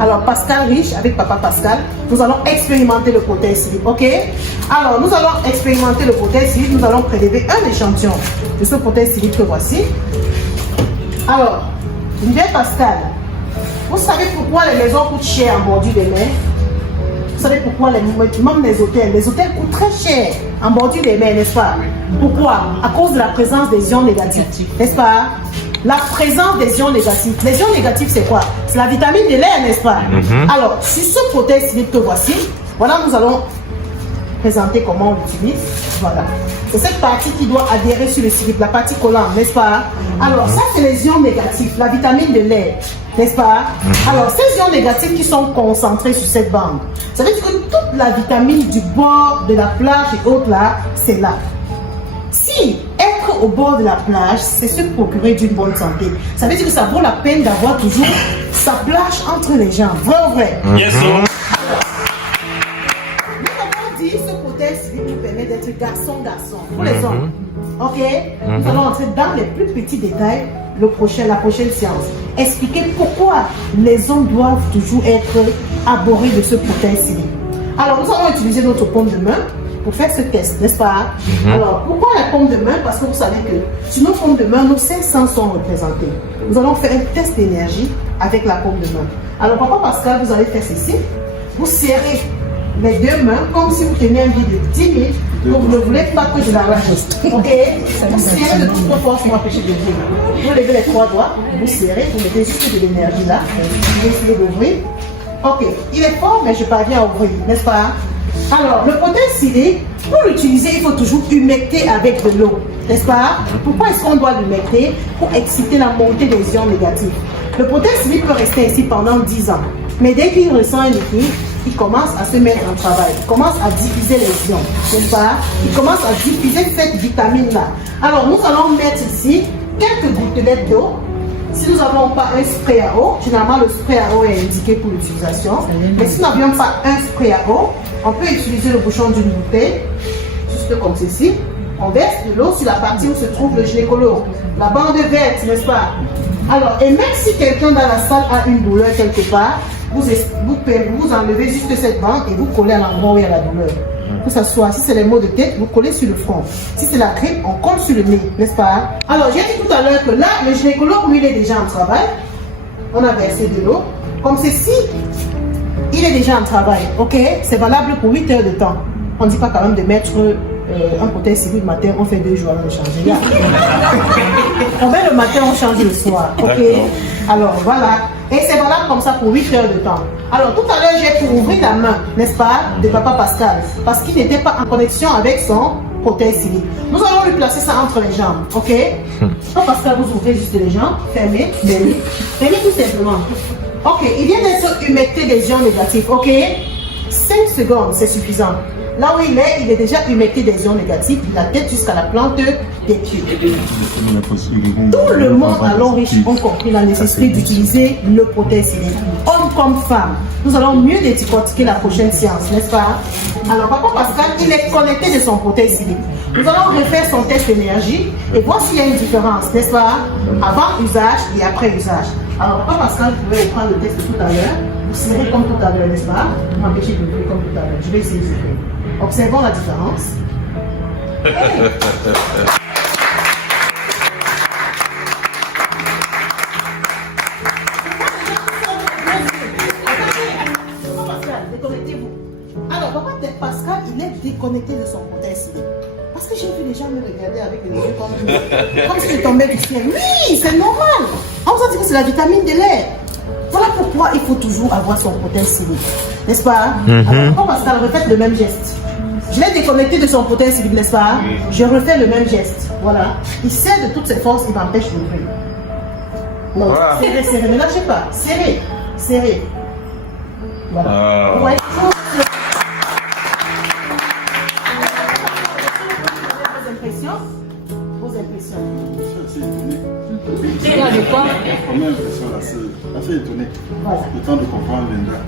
Alors, Pascal Riche, avec Papa Pascal, nous allons expérimenter le prothèse slip, ok? Alors, nous allons expérimenter le prothèse slip. Nous allons prélever un échantillon de ce prothèse slip que voici. Alors, bien Pascal, vous savez pourquoi les maisons coûtent cher en bordure des mers? Vous savez pourquoi même les hôtels coûtent très cher en bordure des mers, n'est-ce pas? Pourquoi? À cause de la présence des ions négatifs, n'est-ce pas? La présence des ions négatifs. Les ions négatifs, c'est quoi? C'est la vitamine de l'air, n'est-ce pas? Alors, sur ce prothèse slip que voici, voilà, nous allons présenter comment on l'utilise. Voilà. C'est cette partie qui doit adhérer sur le slip, la partie collante, n'est-ce pas? Alors, ça, c'est les ions négatifs, la vitamine de l'air, n'est-ce pas? Alors, ces ions négatifs qui sont concentrés sur cette bande, ça veut dire que toute la vitamine du bord de la plage et autres là, c'est là. Si être au bord de la plage, c'est se procurer d'une bonne santé, ça veut dire que ça vaut la peine d'avoir toujours sa plage entre les jambes. Vrai ou vrai? Yes, sir. Ce prothèse nous permet d'être garçon-garçon pour les hommes. Ok? Nous allons entrer dans les plus petits détails la prochaine séance. Expliquer pourquoi les hommes doivent toujours être abordés de ce prothèse. Alors, nous allons utiliser notre paume de main pour faire ce test, n'est-ce pas? Alors, pourquoi la paume de main? Parce que vous savez que sur nos paumes de main, nos 5 sens sont représentés. Nous allons faire un test d'énergie avec la paume de main. Alors, Papa Pascal, vous allez faire ceci. Vous serrez les deux mains comme si vous teniez un vide de 10 minutes, donc vous ne voulez pas que je l'arrache. Ok? Vous serrez de toute votre force pour empêcher de vivre. Vous levez les 3 doigts, vous serrez, vous mettez juste de l'énergie là, vous essayez d'ouvrir. Ok, il est fort, mais je parviens à ouvrir, n'est-ce pas? Alors, le prothèse cilié, pour l'utiliser, il faut toujours humecter avec de l'eau, n'est-ce pas? Pourquoi est-ce qu'on doit l'humecter? Pour exciter la montée des ions négatifs. Le prothèse cilié peut rester ici pendant 10 ans, mais dès qu'il ressent un liquide, il commence à se mettre en travail, il commence à diffuser les ions, n'est-ce pas? Il commence à diffuser cette vitamine-là. Alors, nous allons mettre ici quelques gouttelettes d'eau. Si nous n'avons pas un spray à eau, généralement le spray à eau est indiqué pour l'utilisation. Mais si nous n'avions pas un spray à eau, on peut utiliser le bouchon d'une bouteille, juste comme ceci. On verse de l'eau sur la partie où se trouve le gynécologue, la bande verte, n'est-ce pas? Alors, et même si quelqu'un dans la salle a une douleur quelque part, vous enlevez juste cette bande et vous collez à l'endroit où il y a la douleur. Que ce soit, si c'est les maux de tête, vous collez sur le front. Si c'est la grippe, on colle sur le nez, n'est-ce pas? Alors, j'ai dit tout à l'heure que là, le gynécologue, lui, il est déjà en travail. On a versé de l'eau. Comme ceci, il est déjà en travail, ok? C'est valable pour 8 heures de temps. On ne dit pas quand même de mettre un prothèse civil le matin, on fait 2 jours avant de changer. On met le matin, on change le soir, ok? Alors, voilà. Et c'est valable comme ça pour 8 heures de temps. Alors, tout à l'heure, j'ai pour ouvrir la main, n'est-ce pas, de Papa Pascal, parce qu'il n'était pas en connexion avec son prothèse civile. Nous allons lui placer ça entre les jambes, ok? Papa Pascal, vous ouvrez juste les jambes, fermez, fermez tout simplement. Ok, il vient d'être humecté des ions négatifs, ok? 5 secondes, c'est suffisant. Là où il est déjà humecté des ions négatifs, de la tête jusqu'à la plante des pieds. Tout le monde à l'eau riche ont compris la nécessité d'utiliser le prothèse cilié. Homme comme femme, nous allons mieux décortiquer la prochaine séance, n'est-ce pas? Alors, Papa Pascal, il est connecté de son prothèse cilié. Nous allons refaire son test d'énergie et voir s'il y a une différence, n'est-ce pas? Avant usage et après usage. Alors, Papa Pascal, vous pouvez prendre le test de tout à l'heure. Vous serrez comme tout à l'heure, n'est-ce pas? Vous m'empêchez de faire comme tout à l'heure. Je vais essayer de faire. Observons la différence. Déconnectez-vous. Alors, Papa Pascal, il est déconnecté de son prothèse. Parce que j'ai vu les gens me regarder avec les yeux comme si je tombais du ciel. Oui, c'est normal. On vous a dit que c'est la vitamine de l'air. Voilà pourquoi il faut toujours avoir son prothèse civile. N'est-ce pas? Alors, Papa Pascal, refaites le même geste. Je l'ai déconnecté de son prothèse civile, n'est-ce pas? Je refais le même geste. Voilà. Il sert de toutes ses forces, il m'empêche d'ouvrir. Non, voilà. Serrez, serrez. Ne lâchez pas. Serrez, serrez. Voilà. Vous voyez toujours vos impressions? Vos impressions. Tu as de quoi? La première impression, là, c'est assez étonné. Voilà. Le temps de comprendre Linda.